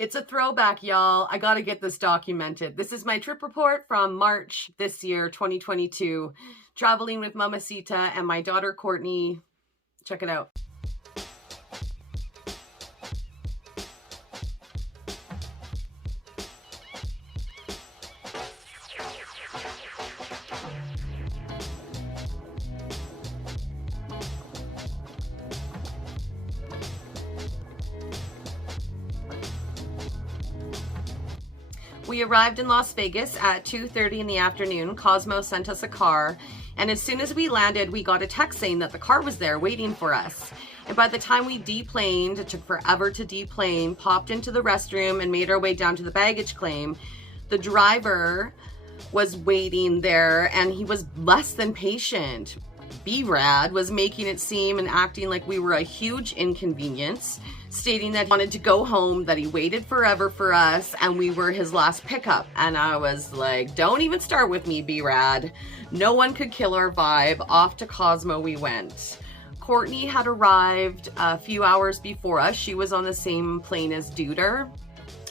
It's a throwback, y'all. I gotta get this documented. This is my trip report from March this year, 2022. Traveling with Mamacita and my daughter, Courtney. Check it out. We arrived in Las Vegas at 2:30 in the afternoon. Cosmo sent us a car, and as soon as we landed, we got a text saying that the car was there waiting for us. And by the time we deplaned, it took forever to deplane, popped into the restroom and made our way down to the baggage claim. The driver was waiting there and he was less than patient. B-Rad was making it seem and acting like we were a huge inconvenience, stating that he wanted to go home, that he waited forever for us, and we were his last pickup. And I was like, don't even start with me, B-Rad. No one could kill our vibe. Off to Cosmo we went. Courtney had arrived a few hours before us. She was on the same plane as Duder,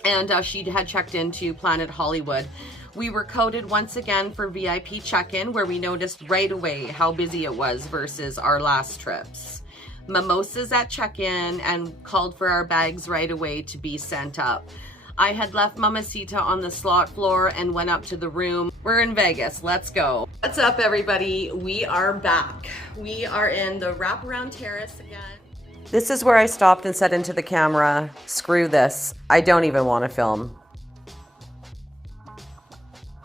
and she had checked into Planet Hollywood. We were coded once again for VIP check-in, where we noticed right away how busy it was versus our last trips. Mimosas at check-in and called for our bags right away to be sent up. I had left Mamacita on the slot floor and went up to the room. We're in Vegas, let's go. What's up, everybody? We are back. We are in the wraparound terrace again. This is where I stopped and said into the camera, screw this, I don't even want to film.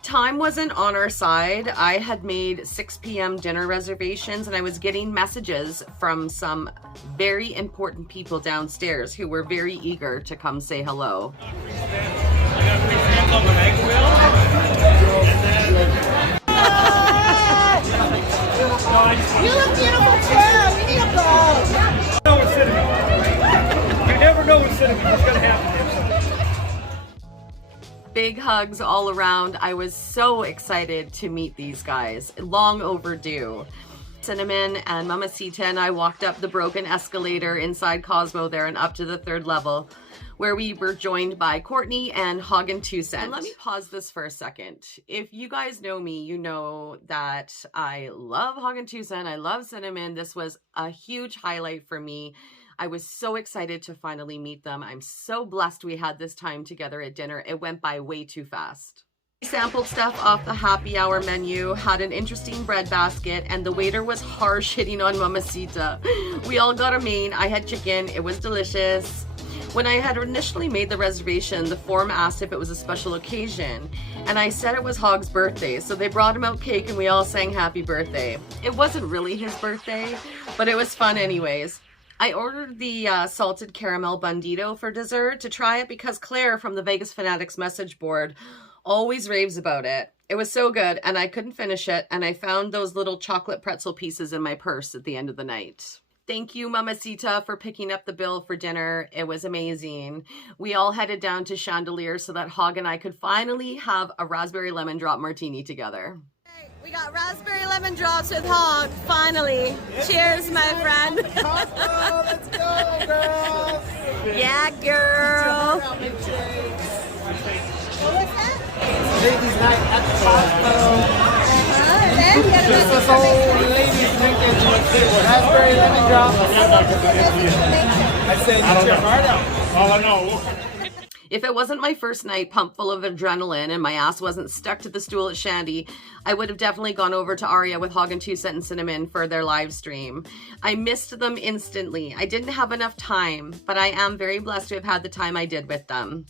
Time wasn't on our side. I had made 6 p.m. dinner reservations and I was getting messages from some very important people downstairs who were very eager to come say hello. You look beautiful too. We need a bow. You never know what's going to happen. Big hugs all around. I was so excited to meet these guys. Long overdue. Cinnamon and Mamacita and I walked up the broken escalator inside Cosmo there and up to the 3rd level, where we were joined by Courtney and Hagen 2 Cent. And let me pause this for a second. If you guys know me, you know that I love Hagen 2 Cent. I love Cinnamon. This was a huge highlight for me. I was so excited to finally meet them. I'm so blessed we had this time together at dinner. It went by way too fast. We sampled stuff off the happy hour menu, had an interesting bread basket, and the waiter was harsh hitting on Mamacita. We all got a main. I had chicken. It was delicious. When I had initially made the reservation, the form asked if it was a special occasion, and I said it was Hog's birthday, so they brought him out cake and we all sang happy birthday. It wasn't really his birthday, but it was fun anyways. I ordered the salted caramel bandito for dessert to try it because Claire from the Vegas Fanatics message board always raves about it. It was so good and I couldn't finish it, and I found those little chocolate pretzel pieces in my purse at the end of the night. Thank you, Mamacita, for picking up the bill for dinner. It was amazing. We all headed down to Chandelier so that Hog and I could finally have a raspberry lemon drop martini together. We got raspberry lemon drops with Hog, finally. Cheers, my friend. Let's go, girls. Yeah, girl. Ladies' night at the Cosmo. This is old ladies drinking raspberry lemon drop. I say get your heart out. Oh, I know. If it wasn't my first night pumped full of adrenaline and my ass wasn't stuck to the stool at Shandy, I would have definitely gone over to Aria with Hagen 2 Cent and Cinnamon for their live stream. I missed them instantly. I didn't have enough time, but I am very blessed to have had the time I did with them.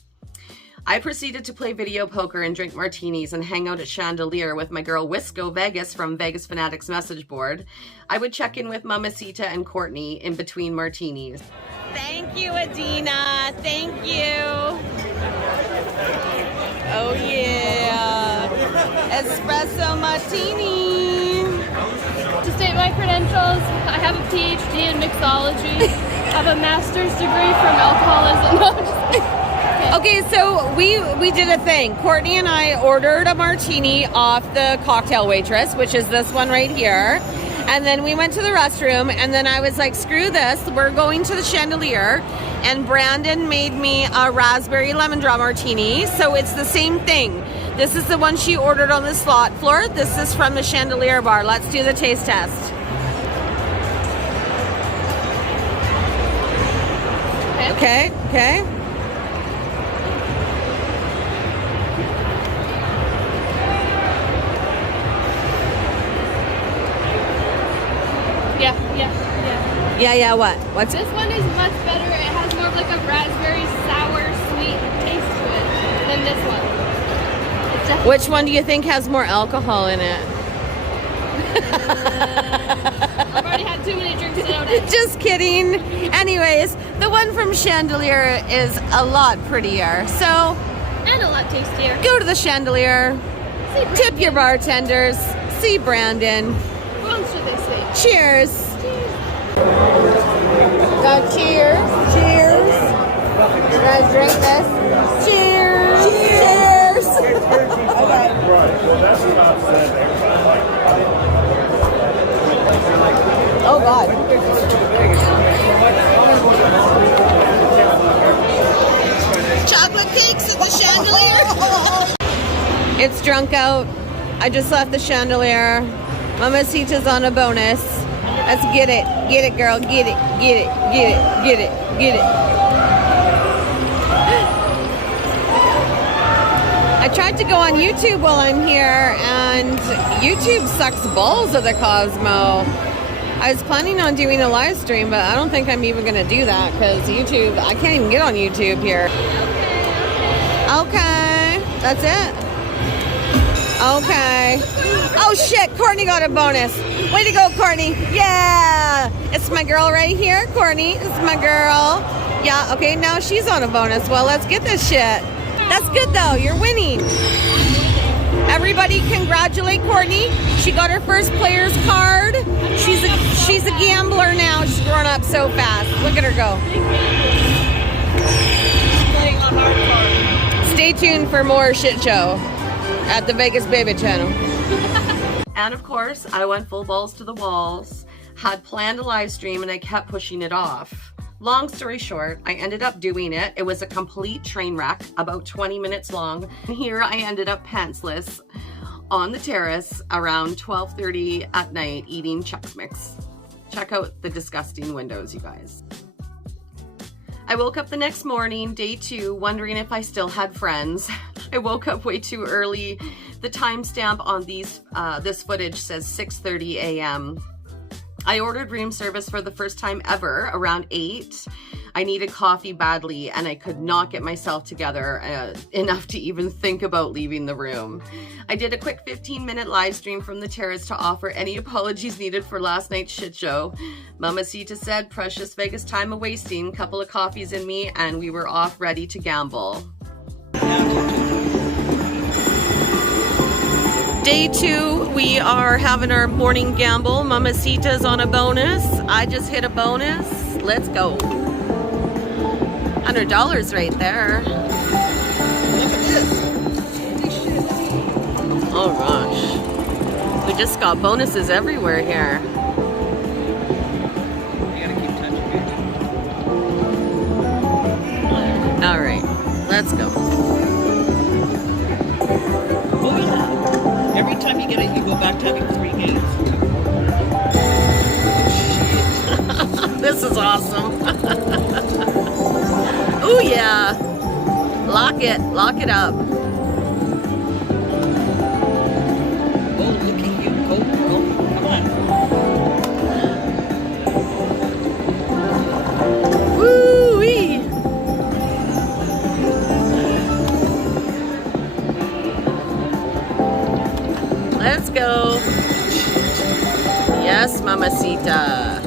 I proceeded to play video poker and drink martinis and hang out at Chandelier with my girl Wisco Vegas from Vegas Fanatics message board. I would check in with Mamacita and Courtney in between martinis. Thank you, Adina. Thank you. Oh, yeah. Espresso martini. To state my credentials, I have a PhD in mixology. I have a master's degree from alcoholism. No, I'm just kidding. Okay, so we did a thing. Courtney and I ordered a martini off the cocktail waitress, which is this one right here. And then we went to the restroom, and then I was like, screw this, we're going to the Chandelier. And Brandon made me a raspberry lemon drop martini, so it's the same thing. This is the one she ordered on the slot floor. This is from the Chandelier bar. Let's do the taste test. Okay, okay. Yeah, what? What's This one is much better. It has more of like a raspberry sour sweet taste to it than this one. It's definitely Which one do you think has more alcohol in it? I've already had too many drinks today. Just kidding. Anyways, the one from Chandelier is a lot prettier. So, And a lot tastier. go to the Chandelier, tip your bartenders, see Brandon. What else should they say? Cheers. So cheers. Cheers. You guys drink this? Cheers. Cheers. Okay. Oh God. Chocolate cakes at the Chandelier. It's drunk out. I just left the Chandelier. Mamacita's on a bonus. Let's get it. Get it, girl. Get it. Get it. Get it. Get it. Get it. I tried to go on YouTube while I'm here, and YouTube sucks balls of the Cosmo. I was planning on doing a live stream, but I don't think I'm even going to do that because YouTube, I can't even get on YouTube here. Okay. That's it. Okay. Oh shit, Courtney got a bonus. Way to go, Courtney. Yeah. It's my girl right here, Courtney. It's my girl. Yeah, okay, now she's on a bonus. Well, let's get this shit. That's good though, you're winning. Everybody congratulate Courtney. She got her first player's card. She's a gambler now. She's grown up so fast. Look at her go. Playing on hardcore. Stay tuned for more shit show at the VegasBebe channel. And of course, I went full balls to the walls, had planned a live stream, and I kept pushing it off. Long story short, I ended up doing it. It was a complete train wreck, about 20 minutes long. Here I ended up pantsless on the terrace around 12:30 at night eating Chex Mix. Check out the disgusting windows, you guys. I woke up the next morning, day 2, wondering if I still had friends. I woke up way too early. The timestamp on this footage says 6:30 a.m. I ordered room service for the first time ever around 8. I needed coffee badly, and I could not get myself together enough to even think about leaving the room. I did a quick 15-minute live stream from the terrace to offer any apologies needed for last night's shit show. Mamacita said, precious Vegas time of wasting, couple of coffees in me, and we were off ready to gamble. Day 2, we are having our morning gamble. Mamacita's on a bonus. I just hit a bonus. Let's go. $100 right there. Look at this. Holy shit. Oh gosh. We just got bonuses everywhere here. You gotta keep touching it. All right, let's go. Oh yeah. Every time you get it, you go back to having 3 games. This is awesome. Oh yeah. Lock it up. Oh, look at you. Go, come on. Woo-wee. Let's go. Yes, Mamacita.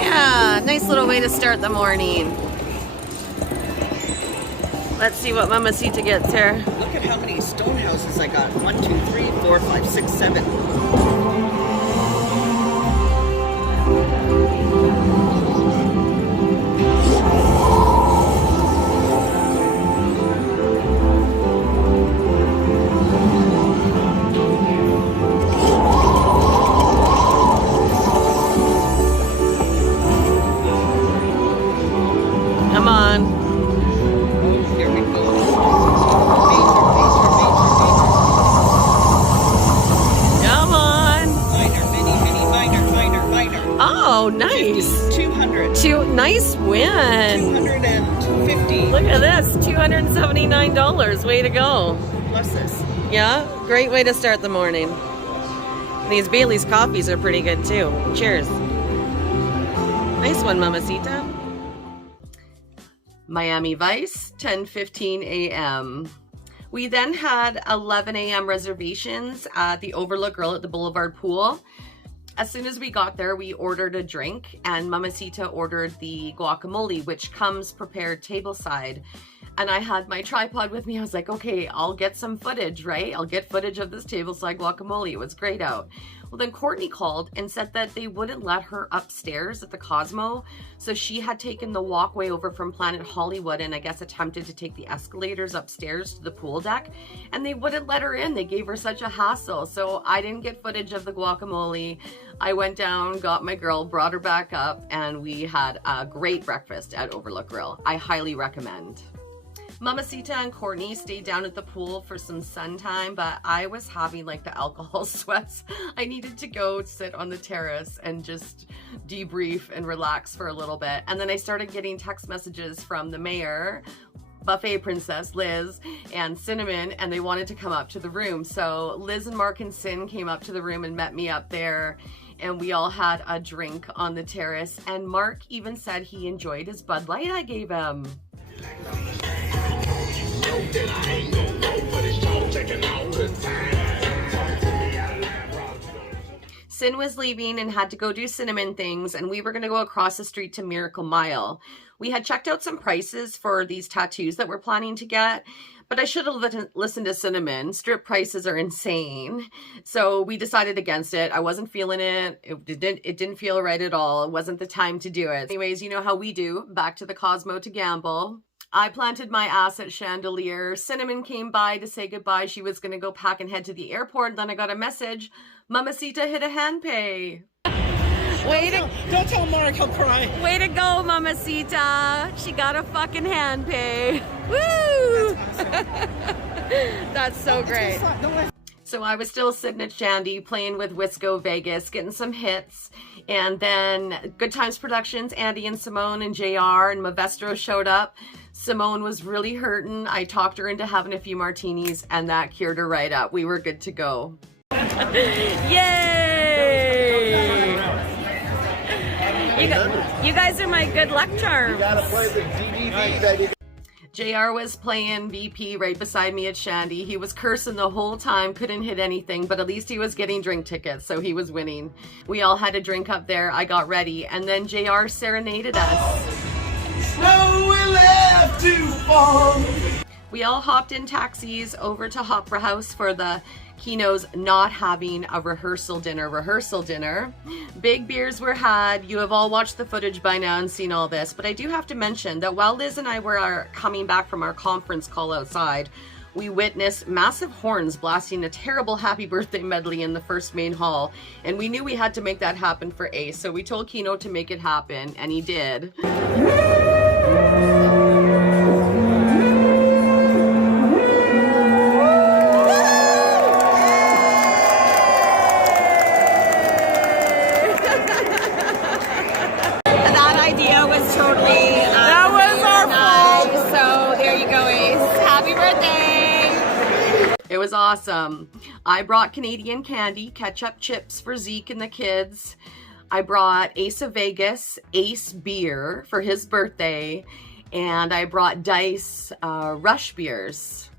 Yeah, nice little way to start the morning. Let's see what Mamacita gets here. Look at how many stone houses I got. 1, 2, 3, 4, 5, 6, 7. Oh, nice. 200. Nice win. 250. Look at this, $279. Way to go. Plus this. Yeah, great way to start the morning. These Bailey's coffees are pretty good too. Cheers. Nice one, Mamacita. Miami Vice, 10:15 a.m. We then had 11 a.m. reservations at the Overlook Grill at the Boulevard Pool. As soon as we got there, we ordered a drink, and Mamacita ordered the guacamole, which comes prepared tableside. And I had my tripod with me. I was like, okay, I'll get some footage, right? I'll get footage of this tableside guacamole. It was great out. Well, then Courtney called and said that they wouldn't let her upstairs at the Cosmo. So she had taken the walkway over from Planet Hollywood and I guess attempted to take the escalators upstairs to the pool deck. And they wouldn't let her in. They gave her such a hassle. So I didn't get footage of the guacamole. I went down, got my girl, brought her back up, and we had a great breakfast at Overlook Grill. I highly recommend. Mamacita and Courtney stayed down at the pool for some sun time, but I was having like the alcohol sweats. I needed to go sit on the terrace and just debrief and relax for a little bit. And then I started getting text messages from the mayor, Buffet Princess, Liz, and Cinnamon, and they wanted to come up to the room. So Liz and Mark and Sin came up to the room and met me up there, and we all had a drink on the terrace. And Mark even said he enjoyed his Bud Light I gave him. Sin was leaving and had to go do Cinnamon things, and we were going to go across the street to Miracle Mile. We had checked out some prices for these tattoos that we're planning to get, but I should have listened to Cinnamon. Strip prices are insane. So we decided against it. I wasn't feeling it. It didn't feel right at all. It wasn't the time to do it. Anyways, you know how we do. Back to the Cosmo to gamble. I planted my ass at Chandelier. Cinnamon came by to say goodbye. She was going to go pack and head to the airport. Then I got a message. Mamacita hit a hand pay. Don't tell Mark, he'll cry. Way to go, Mamacita. She got a fucking hand pay. Woo! That's so great. So I was still sitting at Shandy playing with Wisco Vegas, getting some hits. And then Good Times Productions, Andy and Simone and JR and Mavestro showed up. Simone was really hurting. I talked her into having a few martinis and that cured her right up. We were good to go. Yay! You guys are my good luck charms. You gotta play the DVD, baby. JR was playing VP right beside me at Shandy. He was cursing the whole time, couldn't hit anything, but at least he was getting drink tickets, so he was winning. We all had a drink up there. I got ready, and then JR serenaded us. No, we left to fall. We all hopped in taxis over to Opera House for the Kino's not having a rehearsal dinner. Big beers were had. You have all watched the footage by now and seen all this, but I do have to mention that while Liz and I were coming back from our conference call outside, we witnessed massive horns blasting a terrible happy birthday medley in the first main hall, and we knew we had to make that happen for Ace, so we told Kino to make it happen, and he did. It was awesome. I brought Canadian candy, ketchup chips for Zeke and the kids. I brought Ace of Vegas, Ace beer for his birthday. And I brought Dice Rush beers.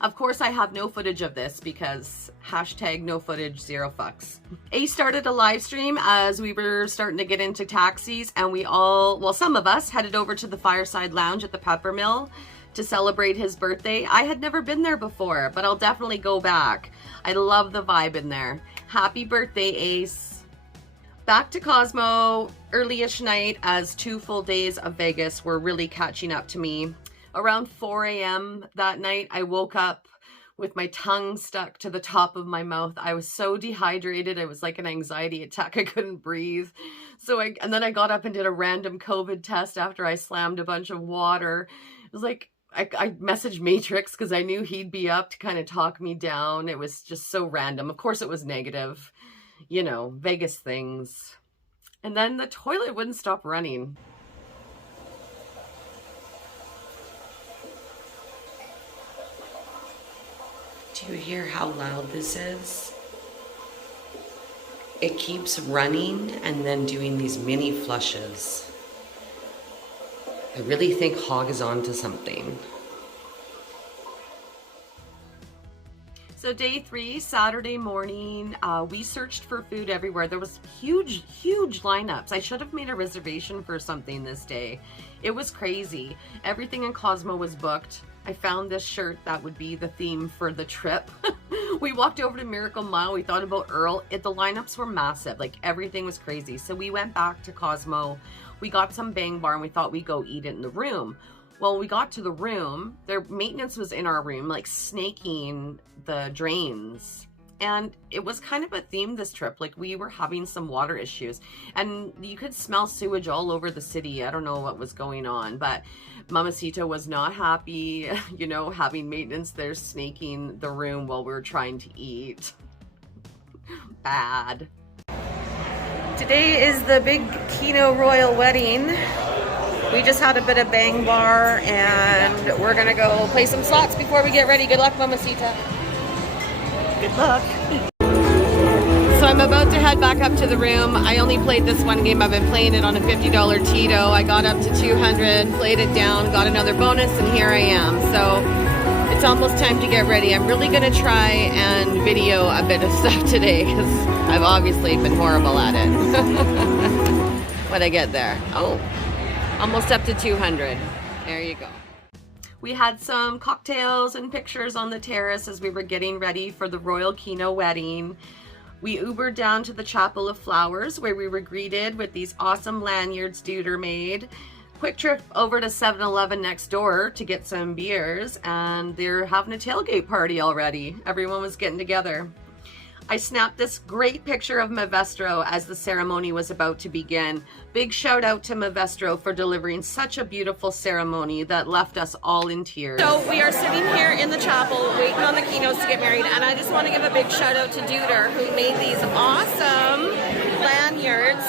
Of course, I have no footage of this because hashtag no footage, zero fucks. Ace started a live stream as we were starting to get into taxis, and we all, well, some of us headed over to the Fireside Lounge at the Pepper Mill to celebrate his birthday. I had never been there before, but I'll definitely go back. I love the vibe in there. Happy birthday, Ace. Back to Cosmo, early-ish night, as 2 full days of Vegas were really catching up to me. Around 4 a.m. that night, I woke up with my tongue stuck to the top of my mouth. I was so dehydrated. It was like an anxiety attack. I couldn't breathe. And then I got up and did a random COVID test after I slammed a bunch of water. It was like, I messaged Matrix because I knew he'd be up to kind of talk me down. It was just so random. Of course it was negative. You know, Vegas things. And then the toilet wouldn't stop running. Do you hear how loud this is? It keeps running and then doing these mini flushes. I really think Hog is onto something. So day 3, Saturday morning, we searched for food everywhere. There was huge lineups. I should have made a reservation for something this day. It was crazy. Everything in Cosmo was booked. I found this shirt that would be the theme for the trip. We walked over to Miracle Mile. We thought about Earl. The lineups were massive. Like, everything was crazy. So we went back to Cosmo. We got some Bang Bar and we thought we'd go eat it in the room. Well, when we got to the room, their maintenance was in our room, like snaking the drains. And it was kind of a theme this trip. Like, we were having some water issues and you could smell sewage all over the city. I don't know what was going on, but Mamacita was not happy, you know, having maintenance there snaking the room while we were trying to eat. Bad. Today is the big Kino Royal wedding. We just had a bit of Bang Bar and we're gonna go play some slots before we get ready. Good luck, Mamacita. Good luck. So I'm about to head back up to the room. I only played this one game. I've been playing it on a $50 Tito. I got up to 200, played it down, got another bonus, and here I am. So it's almost time to get ready. I'm really gonna try and video a bit of stuff today because I've obviously been horrible at it. What'd I get there? Oh, almost up to 200. There you go. We had some cocktails and pictures on the terrace as we were getting ready for the Royal Kino wedding. We Ubered down to the Chapel of Flowers where we were greeted with these awesome lanyards Duder made. Quick trip over to 7-Eleven next door to get some beers, and they're having a tailgate party already. Everyone was getting together. I snapped this great picture of Mavestro as the ceremony was about to begin. Big shout out to Mavestro for delivering such a beautiful ceremony that left us all in tears. So we are sitting here in the chapel waiting on the Kinos to get married, and I just want to give a big shout out to Duder who made these awesome lanyards.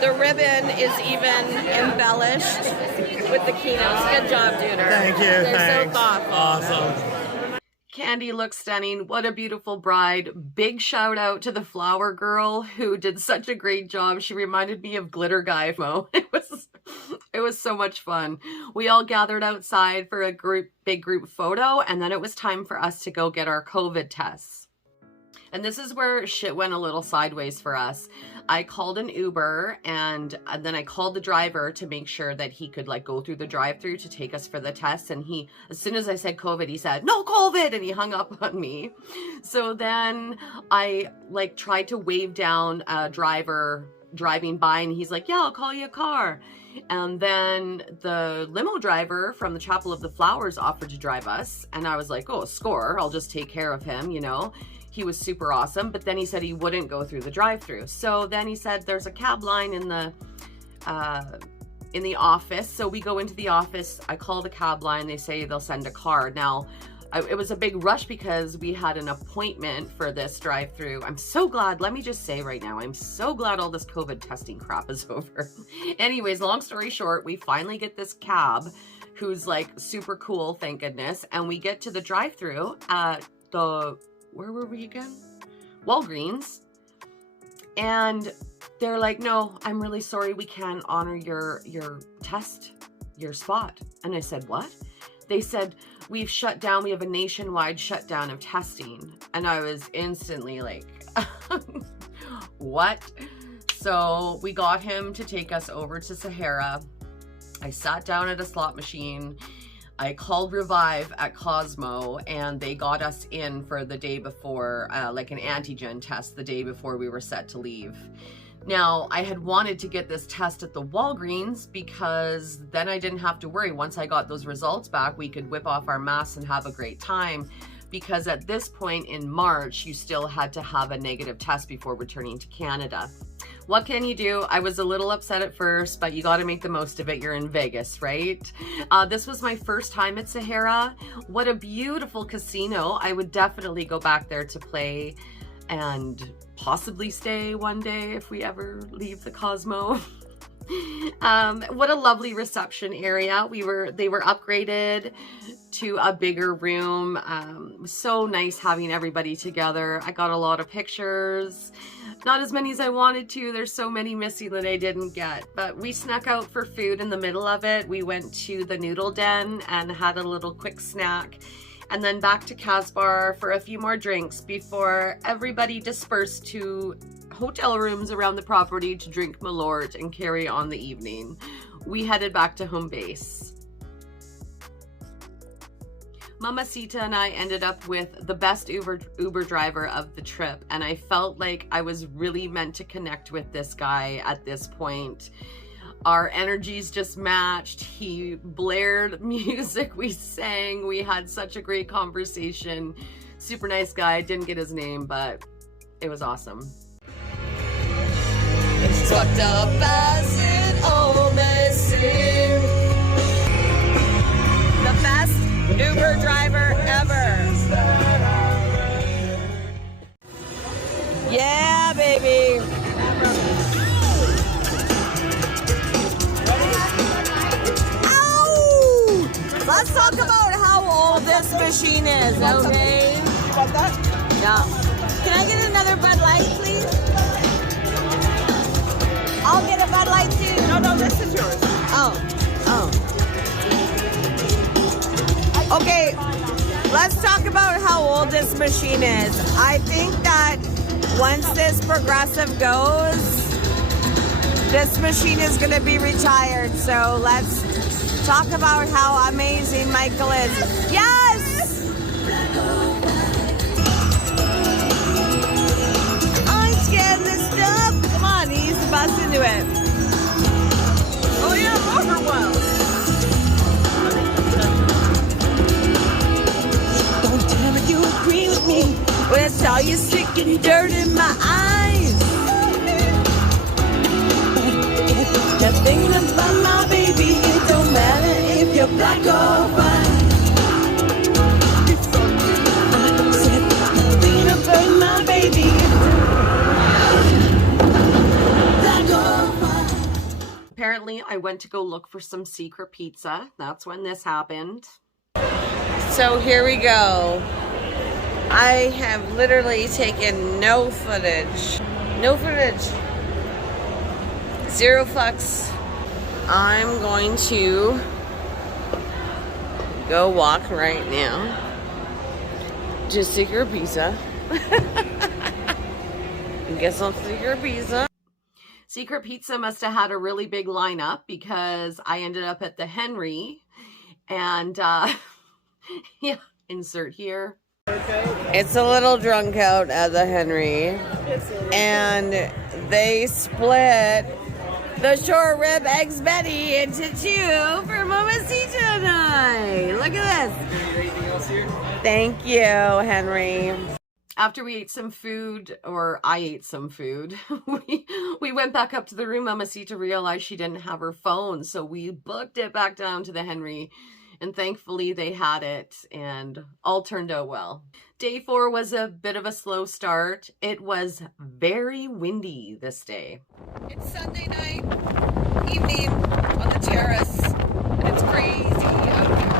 The ribbon is even embellished with the Kinos. Good job, Duder. Thank you. They're Thanks. so thoughtful. Awesome. Candy looks stunning. What a beautiful bride. Big shout out to the flower girl who did such a great job. She reminded me of Glitter Guy. It was so much fun. We all gathered outside for a big group photo, and then it was time for us to go get our COVID tests. And this is where shit went a little sideways for us. I called an Uber and then I called the driver to make sure that he could like go through the drive-through to take us for the test. And he, as soon as I said COVID, he said, "No COVID," and he hung up on me. So then I like tried to wave down a driver driving by and he's like, "Yeah, I'll call you a car." And then the limo driver from the Chapel of the Flowers offered to drive us. And I was like, "Oh, score, I'll just take care of him, you know." He was super awesome, but then he said he wouldn't go through the drive-through. So then he said there's a cab line in the office. So we go into the office. I call the cab line. They say they'll send a car. Now, it was a big rush because we had an appointment for this drive-through. I'm so glad. Let me just say right now, I'm so glad all this COVID testing crap is over. Anyways, long story short, we finally get this cab who's like super cool, thank goodness. And we get to the drive-through at the... where were we again? Walgreens. And they're like, "No, I'm really sorry. We can't honor your test, your spot." And I said, "What?" They said, "We've shut down. We have a nationwide shutdown of testing." And I was instantly like, what? So we got him to take us over to Sahara. I sat down at a slot machine. I called Revive at Cosmo and they got us in for the day before, like an antigen test the day before we were set to leave. Now, I had wanted to get this test at the Walgreens because then I didn't have to worry. Once I got those results back, we could whip off our masks and have a great time. Because at this point in March, you still had to have a negative test before returning to Canada. What can you do? I was a little upset at first, but you got to make the most of it. You're in Vegas, right? This was my first time at Sahara. What a beautiful casino. I would definitely go back there to play. and possibly stay one day if we ever leave the Cosmo. What a lovely reception area. They were upgraded to a bigger room. It was so nice having everybody together. I got a lot of pictures, not as many as I wanted to. There's so many missing that I didn't get, but we snuck out for food in the middle of it. We went to the noodle den and had a little quick snack, and then back to Casbar for a few more drinks before everybody dispersed to hotel rooms around the property to drink Malort and carry on the evening. We headed back to home base. Mamacita and I ended up with the best Uber driver of the trip, and I felt like I was really meant to connect with this guy at this point. Our energies just matched. He blared music, we sang, we had such a great conversation. Super nice guy. Didn't get his name, but it was awesome. It's fucked up as it always seems. The best Uber driver ever. Yeah, baby. Ow! Let's talk about how old this machine is, okay? Got that? Yeah. Can I get another Bud Light, please? I'll get a Bud Light too. No, this is yours. Oh. Okay, let's talk about how old this machine is. I think that once this progressive goes, this machine is going to be retired. So let's talk about how amazing Michael is. Yes! I'm scared of this stuff. Come on, he needs to bust into it. Oh yeah, overwhelmed. Don't tell me you agree with me when I saw you sticking dirt in my eyes. But the thing about my baby, it don't matter if you're black or white. Said the thing about my baby, black or white. Apparently, I went to go look for some secret pizza. That's when this happened. So here we go. I have literally taken no footage. No footage. Zero fucks. I'm going to go walk right now to Secret Pizza and get some Secret Pizza. Secret Pizza must have had a really big lineup because I ended up at the Henry and yeah, insert here. It's a little drunk out at the Henry, and they split the short rib eggs Betty into two for Mamacita and I. Look at this. Anything else here? Thank you, Henry. After we ate some food, or I ate some food, we went back up to the room. Mamacita realized she didn't have her phone, so we booked it back down to the Henry. And thankfully they had it and all turned out well. Day 4 was a bit of a slow start. It was very windy this day. It's Sunday night evening on the terrace, and it's crazy out here.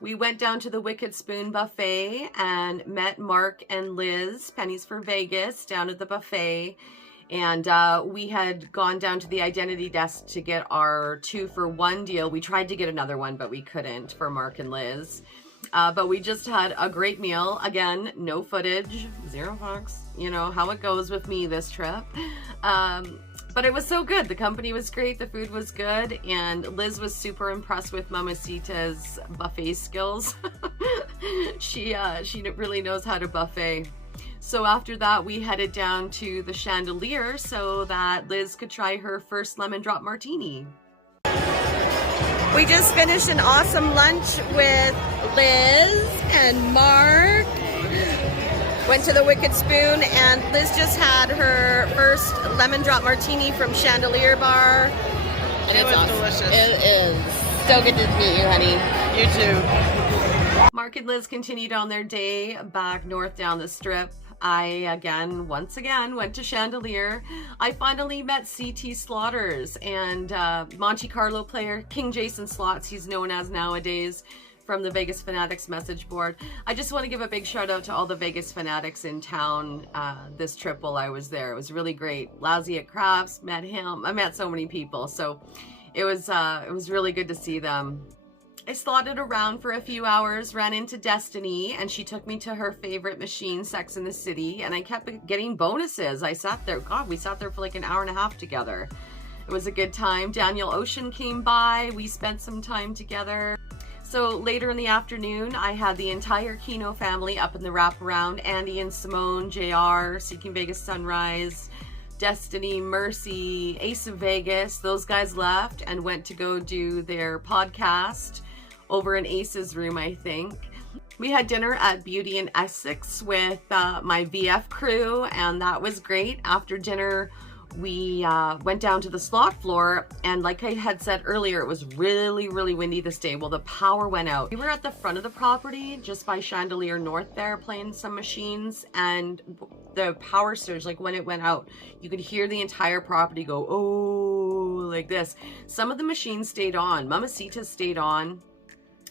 We went down to the Wicked Spoon Buffet and met Mark and Liz, Pennies for Vegas, down at the buffet. And we had gone down to the identity desk to get our 2-for-1 deal. We tried to get another one, but we couldn't for Mark and Liz. But we just had a great meal. Again, no footage, zero fucks. You know how it goes with me this trip. But it was so good. The company was great. The food was good. And Liz was super impressed with Mamacita's buffet skills. She really knows how to buffet. So after that, we headed down to the Chandelier so that Liz could try her first lemon drop martini. We just finished an awesome lunch with Liz and Mark. Went to the Wicked Spoon, and Liz just had her first lemon drop martini from Chandelier Bar. And it was delicious. It is. so good to meet you, honey. You too. Mark and Liz continued on their day back north down the strip. I once again went to Chandelier. I finally met CT Slaughters and Monte Carlo player King Jason Slots, he's known as nowadays, from the Vegas Fanatics message board. I just want to give a big shout out to all the Vegas Fanatics in town this trip while I was there. It was really great. Lousy at Crafts, met him. I met so many people, so it was really good to see them. I slotted around for a few hours, ran into Destiny, and she took me to her favorite machine, Sex in the City, and I kept getting bonuses. I sat there, God, we sat there for like an hour and a half together. It was a good time. Daniel Ocean came by. We spent some time together. So later in the afternoon, I had the entire Kino family up in the wraparound. Andy and Simone, JR, Seeking Vegas Sunrise, Destiny, Mercy, Ace of Vegas. Those guys left and went to go do their podcast over in Ace's room, I think. We had dinner at Beauty in Essex with my VF crew, and that was great. After dinner, we went down to the slot floor, and like I had said earlier, it was really, really windy this day. Well, the power went out. We were at the front of the property, just by Chandelier North there, playing some machines, and the power surge, like when it went out, you could hear the entire property go, oh, like this. Some of the machines stayed on. Mamacita stayed on.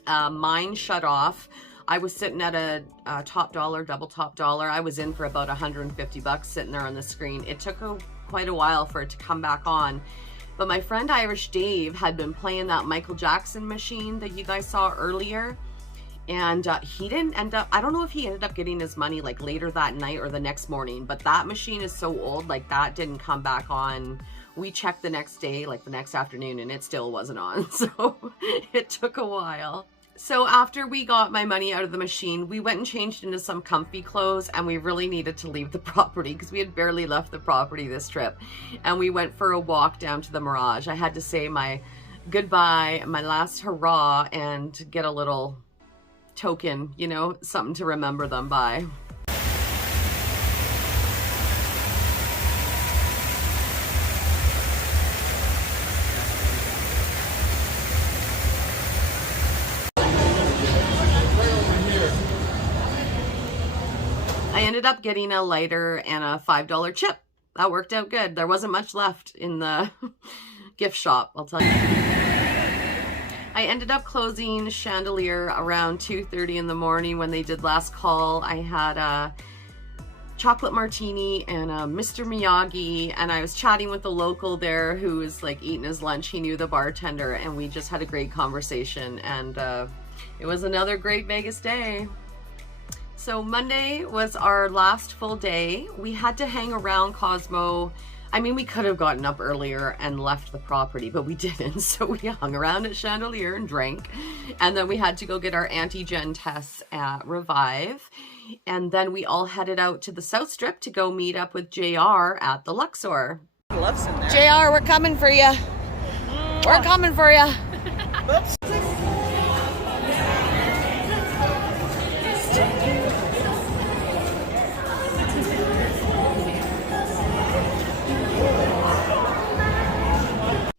Mine shut off. I was sitting at a top dollar, double top dollar. I was in for about 150 bucks sitting there on the screen. It took quite a while for it to come back on. But my friend Irish Dave had been playing that Michael Jackson machine that you guys saw earlier. And he didn't end up, I don't know if he ended up getting his money like later that night or the next morning, but that machine is so old, like that didn't come back on. We checked the next day, like the next afternoon, and it still wasn't on. So it took a while. So after we got my money out of the machine, we went and changed into some comfy clothes, and we really needed to leave the property because we had barely left the property this trip. And we went for a walk down to the Mirage. I had to say my goodbye, my last hurrah, and get a little token, you know, something to remember them by. I ended up getting a lighter and a $5 chip. That worked out good. There wasn't much left in the gift shop, I'll tell you. I ended up closing Chandelier around 2:30 in the morning when they did last call. I had a chocolate martini and a Mr. Miyagi, and I was chatting with the local there who was like eating his lunch. He knew the bartender, and we just had a great conversation, and it was another great Vegas day. So Monday was our last full day. We had to hang around Cosmo. I mean, we could have gotten up earlier and left the property, but we didn't. So we hung around at Chandelier and drank. And then we had to go get our antigen tests at Revive. And then we all headed out to the South Strip to go meet up with JR at the Luxor. Gloves in there. JR, we're coming for you. We're coming for you. Oops.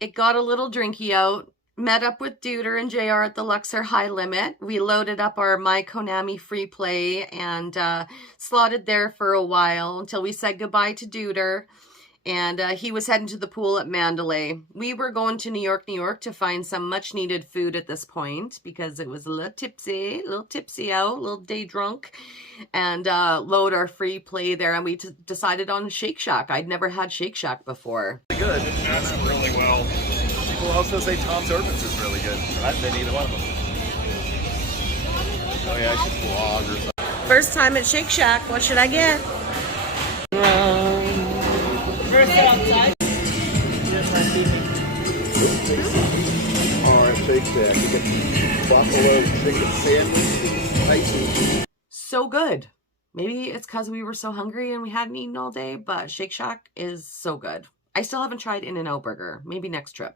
It got a little drinky out. Met up with Duder and JR at the Luxor High Limit. We loaded up our My Konami free play and slotted there for a while until we said goodbye to Duder. And he was heading to the pool at Mandalay. We were going to New York to find some much needed food at this point because it was a little tipsy out, a little day drunk, and load our free play there. And we decided on Shake Shack. I'd never had Shake Shack before. Good. That's really well. People also say Tom's Urbans is really good. I haven't been either one of them. Oh yeah, I should vlog or something. First time at Shake Shack. What should I get? First outside. Alright, Shake Shack. You get buffalo chicken sandwich. So good. Maybe it's because we were so hungry and we hadn't eaten all day, but Shake Shack is so good. I still haven't tried In-N-Out Burger. Maybe next trip.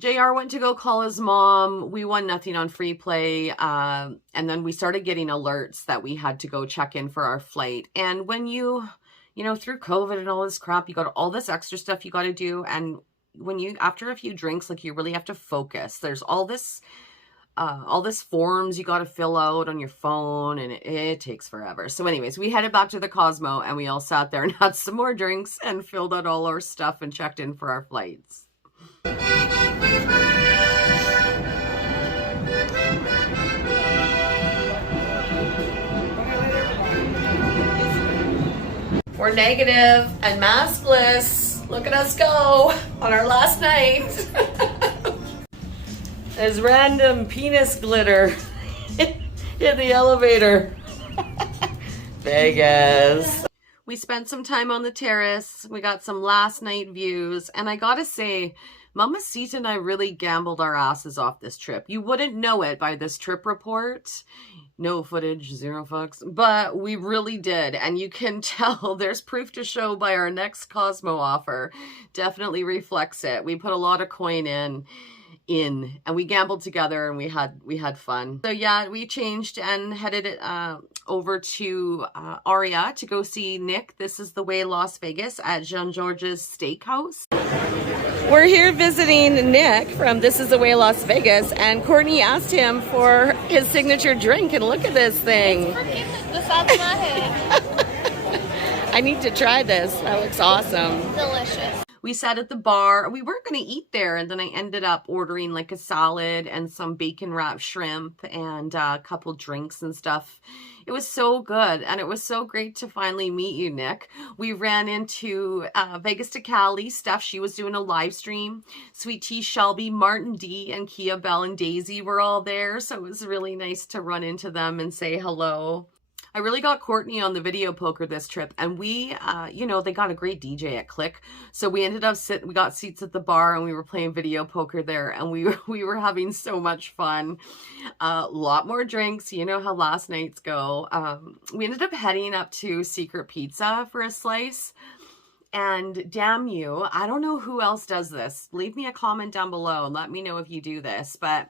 JR went to go call his mom. We won nothing on free play. And then we started getting alerts that we had to go check in for our flight. And when you know, through COVID and all this crap, you got all this extra stuff you got to do. And when you, after a few drinks, like you really have to focus. There's all this forms you got to fill out on your phone, and it takes forever. So anyways, we headed back to the Cosmo, and we all sat there and had some more drinks and filled out all our stuff and checked in for our flights. We're negative and maskless. Look at us go on our last night. There's random penis glitter in the elevator. Vegas. We spent some time on the terrace. We got some last night views. And I gotta say, Mamacita and I really gambled our asses off this trip. You wouldn't know it by this trip report. No footage, 0 fucks. But we really did. And you can tell there's proof to show by our next Cosmo offer. Definitely reflects it. We put a lot of coin in and we gambled together, and we had fun. So yeah, we changed and headed over to Aria to go see Nick. This is the way Las Vegas at Jean George's Steakhouse. We're here visiting Nick from This Is the Way Las Vegas, and Courtney asked him for his signature drink, and look at this thing. The side of my head. I need to try this. That looks awesome. Delicious. We sat at the bar. We weren't going to eat there, and then I ended up ordering like a salad and some bacon wrapped shrimp and a couple drinks and stuff. It was so good, and it was so great to finally meet you, Nick. We ran into Vegas to Cali. Steph, she was doing a live stream. Sweet Tea Shelby, Martin D, and Kia Bell and Daisy were all there, so it was really nice to run into them and say hello. I really got Courtney on the video poker this trip, and we, you know, they got a great DJ at Click, so we ended up we got seats at the bar, and we were playing video poker there, and we were having so much fun. A lot more drinks, you know how last nights go. We ended up heading up to Secret Pizza for a slice, and damn you, I don't know who else does this. Leave me a comment down below and let me know if you do this, but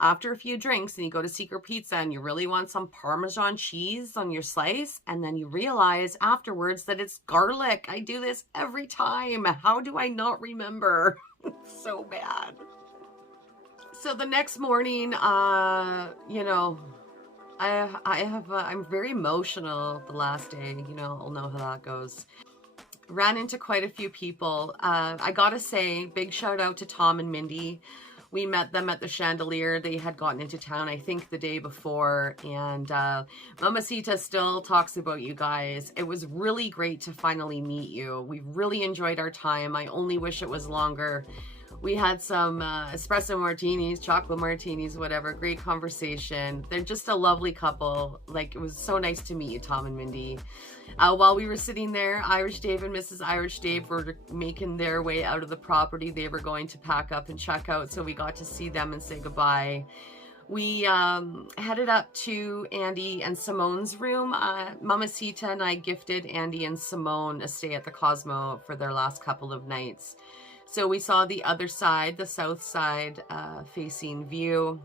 after a few drinks and you go to Secret Pizza and you really want some Parmesan cheese on your slice, and then you realize afterwards that it's garlic. I do this every time. How do I not remember? It's so bad. So the next morning, you know, I'm very emotional the last day. You know, I'll know how that goes. Ran into quite a few people. I gotta say, big shout out to Tom and Mindy. We met them at the Chandelier. They had gotten into town, I think, the day before. And Mamacita still talks about you guys. It was really great to finally meet you. We really enjoyed our time. I only wish it was longer. We had some espresso martinis, chocolate martinis, whatever. Great conversation. They're just a lovely couple. Like, it was so nice to meet you, Tom and Mindy. While we were sitting there, Irish Dave and Mrs. Irish Dave were making their way out of the property. They were going to pack up and check out, so we got to see them and say goodbye. We headed up to Andy and Simone's room. Mamacita and I gifted Andy and Simone a stay at the Cosmo for their last couple of nights. So we saw the other side, the south side facing view.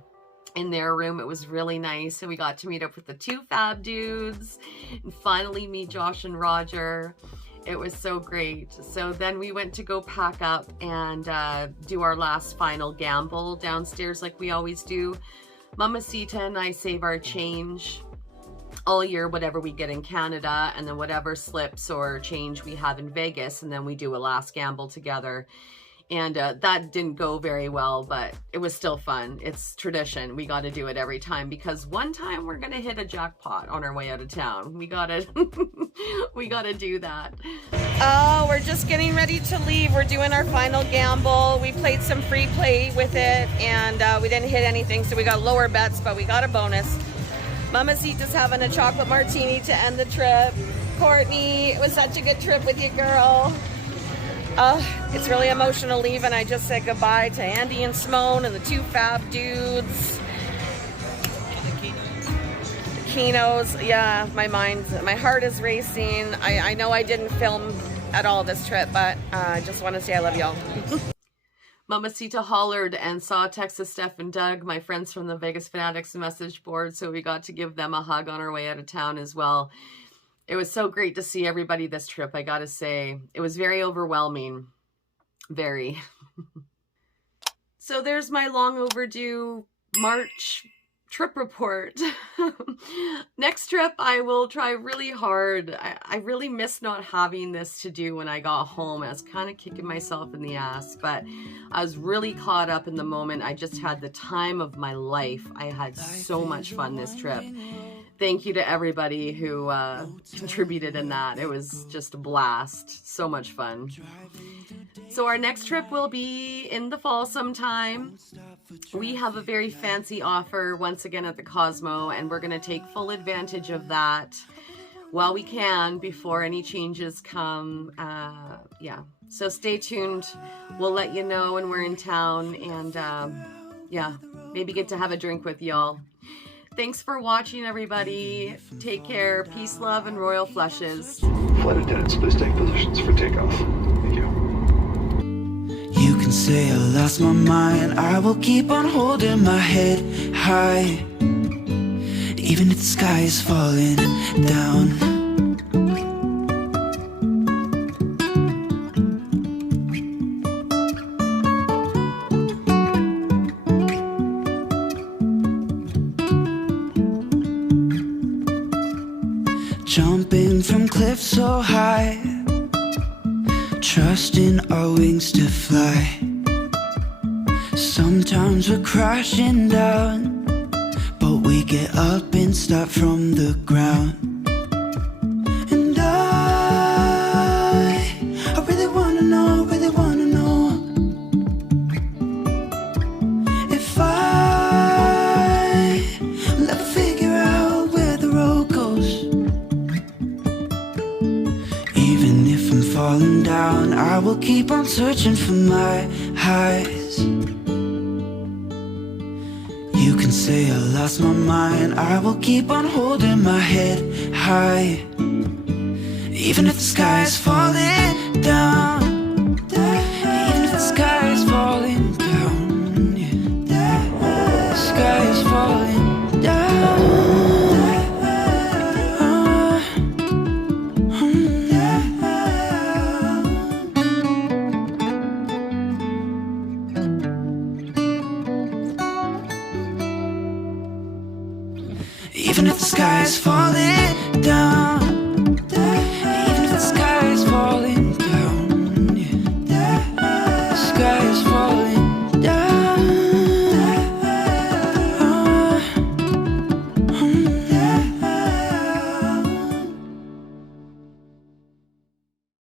In their room, it was really nice, and we got to meet up with the two fab dudes and finally meet Josh and Roger. It was so great. So then we went to go pack up and do our last final gamble downstairs like we always do. Mamacita and I save our change all year, whatever we get in Canada, and then whatever slips or change we have in Vegas, and then we do a last gamble together. And that didn't go very well, but it was still fun. It's tradition. We got to do it every time, because one time we're going to hit a jackpot on our way out of town. We got to we got to do that. Oh, we're just getting ready to leave. We're doing our final gamble. We played some free play with it, and we didn't hit anything, so we got lower bets, but we got a bonus. Mamacita's having a chocolate martini to end the trip. Courtney, it was such a good trip with you, girl. It's really emotional leaving. I just said goodbye to Andy and Simone and the two fab dudes. The Kinos. Yeah, my heart is racing. I know I didn't film at all this trip, but I just want to say I love y'all. Mamacita hollered and saw Texas Steph and Doug, my friends from the Vegas Fanatics message board, so we got to give them a hug on our way out of town as well. It was so great to see everybody this trip, I gotta say. It was very overwhelming. Very. So there's my long overdue March trip report. Next trip, I will try really hard. I really miss not having this to do when I got home. I was kind of kicking myself in the ass, but I was really caught up in the moment. I just had the time of my life. I had so much fun this trip. Thank you to everybody who contributed in that. It was just a blast. So much fun. So our next trip will be in the fall sometime. We have a very fancy offer once again at the Cosmo, and we're going to take full advantage of that while we can before any changes come. Yeah, so stay tuned. We'll let you know when we're in town, and yeah, maybe get to have a drink with y'all. Thanks for watching, everybody. Take care. Peace, love, and royal flushes. Flight attendants, please take positions for takeoff. Thank you. You can say I lost my mind, I will keep on holding my head high, even if the sky is falling down. Jumping from cliffs so high, trusting our wings to fly. Sometimes we're crashing down, but we get up and start from the ground. And I really wanna know, if I'll ever figure out where the road goes. Even if I'm falling down, I will keep on searching for my highs. You can say I lost my mind, I will keep on holding my head high, even if the sky is falling down. Even if the sky is falling down, yeah. The sky is falling down. Even if the sky is falling